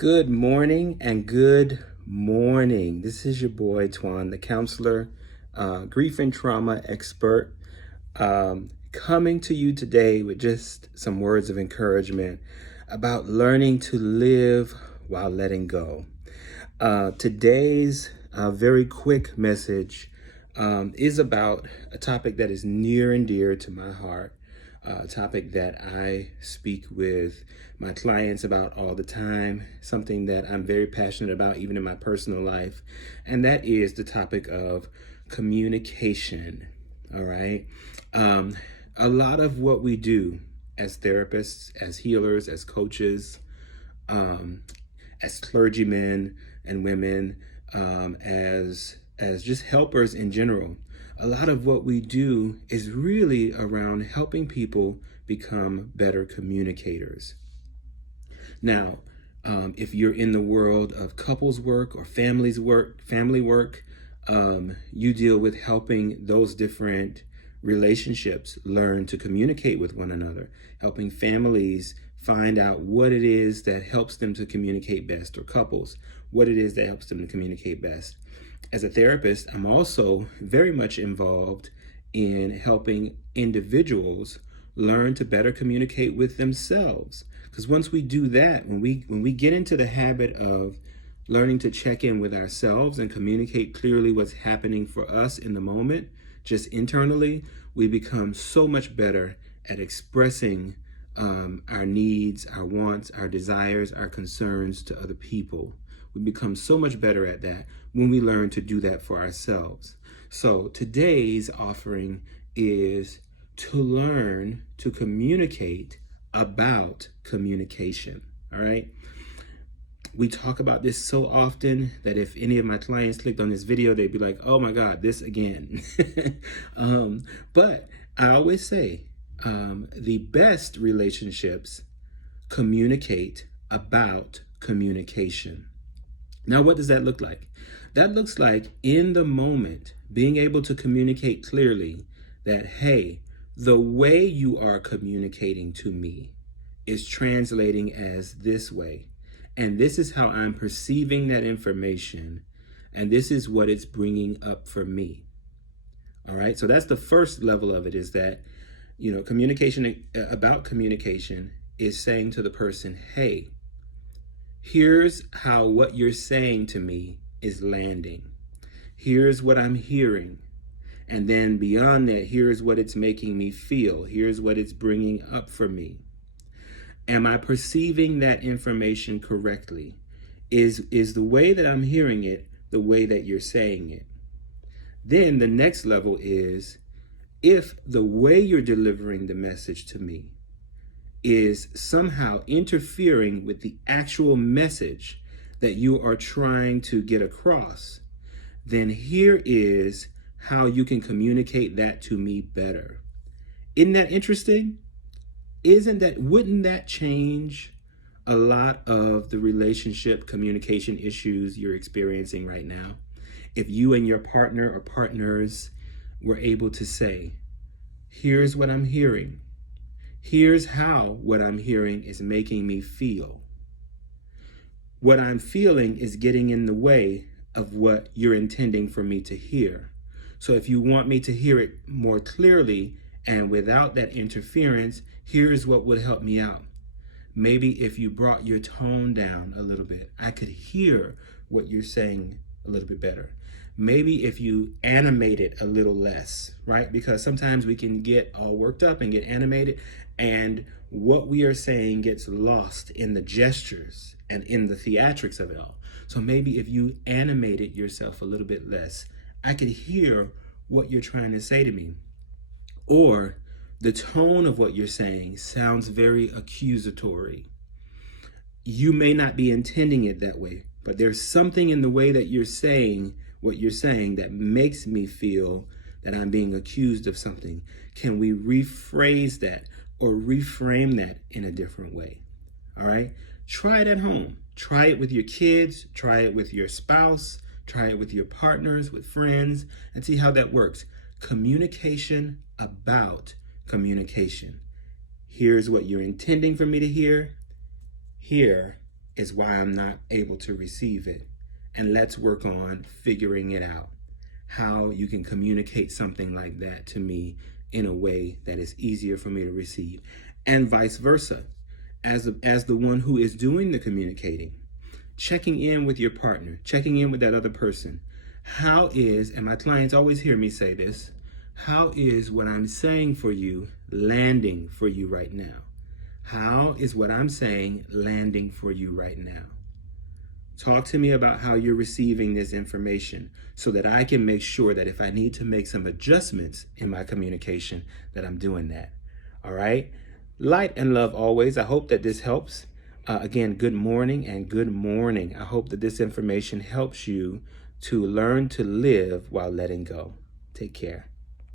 Good morning and good morning. This is your boy Twan, the counselor, grief and trauma expert, coming to you today with just some words of encouragement about learning to live while letting go. Today's very quick message is about a topic that is near and dear to my heart, a topic that I speak with my clients about all the time, something that I'm very passionate about even in my personal life, and that is the topic of communication. All right. A lot of what we do as therapists, as healers, as coaches, as clergymen and women, as just helpers in general, a lot of what we do is really around helping people become better communicators. Now, if you're in the world of couples work or family work, you deal with helping those different relationships learn to communicate with one another, helping families find out what it is that helps them to communicate best, or couples, what it is that helps them to communicate best. As a therapist, I'm also very much involved in helping individuals learn to better communicate with themselves. Because once we do that, when we get into the habit of learning to check in with ourselves and communicate clearly what's happening for us in the moment, just internally, we become so much better at expressing our needs, our wants, our desires, our concerns to other people. We become so much better at that when we learn to do that for ourselves. So today's offering is to learn to communicate about communication. All right. We talk about this so often that if any of my clients clicked on this video, they'd be like, oh my God, this again. But I always say the best relationships communicate about communication. Now, what does that look like? That looks like in the moment, being able to communicate clearly that, hey, the way you are communicating to me is translating as this way. And this is how I'm perceiving that information. And this is what it's bringing up for me. All right. So that's the first level of it, is that, communication about communication is saying to the person, hey, here's how what you're saying to me is landing. Here's what I'm hearing. And then beyond that, here's what it's making me feel. Here's what it's bringing up for me. Am I perceiving that information correctly? Is the way that I'm hearing it the way that you're saying it? Then the next level is, if the way you're delivering the message to me is somehow interfering with the actual message that you are trying to get across, then here is how you can communicate that to me better. Isn't that interesting? Wouldn't that change a lot of the relationship communication issues you're experiencing right now? If you and your partner or partners were able to say, here's what I'm hearing. Here's how what I'm hearing is making me feel. What I'm feeling is getting in the way of what you're intending for me to hear. So if you want me to hear it more clearly and without that interference, here's what would help me out. Maybe if you brought your tone down a little bit, I could hear what you're saying a little bit better. Maybe if you animate it a little less, right? Because sometimes we can get all worked up and get animated, and what we are saying gets lost in the gestures and in the theatrics of it all. So maybe if you animated yourself a little bit less, I could hear what you're trying to say to me. Or the tone of what you're saying sounds very accusatory. You may not be intending it that way, but there's something in the way that you're saying what you're saying that makes me feel that I'm being accused of something. Can we rephrase that or reframe that in a different way? All right. Try it at home. Try it with your kids. Try it with your spouse. Try it with your partners, with friends, and see how that works. Communication about communication. Here's what you're intending for me to hear. Here is why I'm not able to receive it. And let's work on figuring it out. How you can communicate something like that to me in a way that is easier for me to receive, and vice versa. As the one who is doing the communicating, checking in with your partner, checking in with that other person. How is, and my clients always hear me say this, how is what I'm saying for you landing for you right now? How is what I'm saying landing for you right now? Talk to me about how you're receiving this information so that I can make sure that if I need to make some adjustments in my communication, that I'm doing that. All right? Light and love always. I hope that this helps. Again, good morning and good morning. I hope that this information helps you to learn to live while letting go. Take care.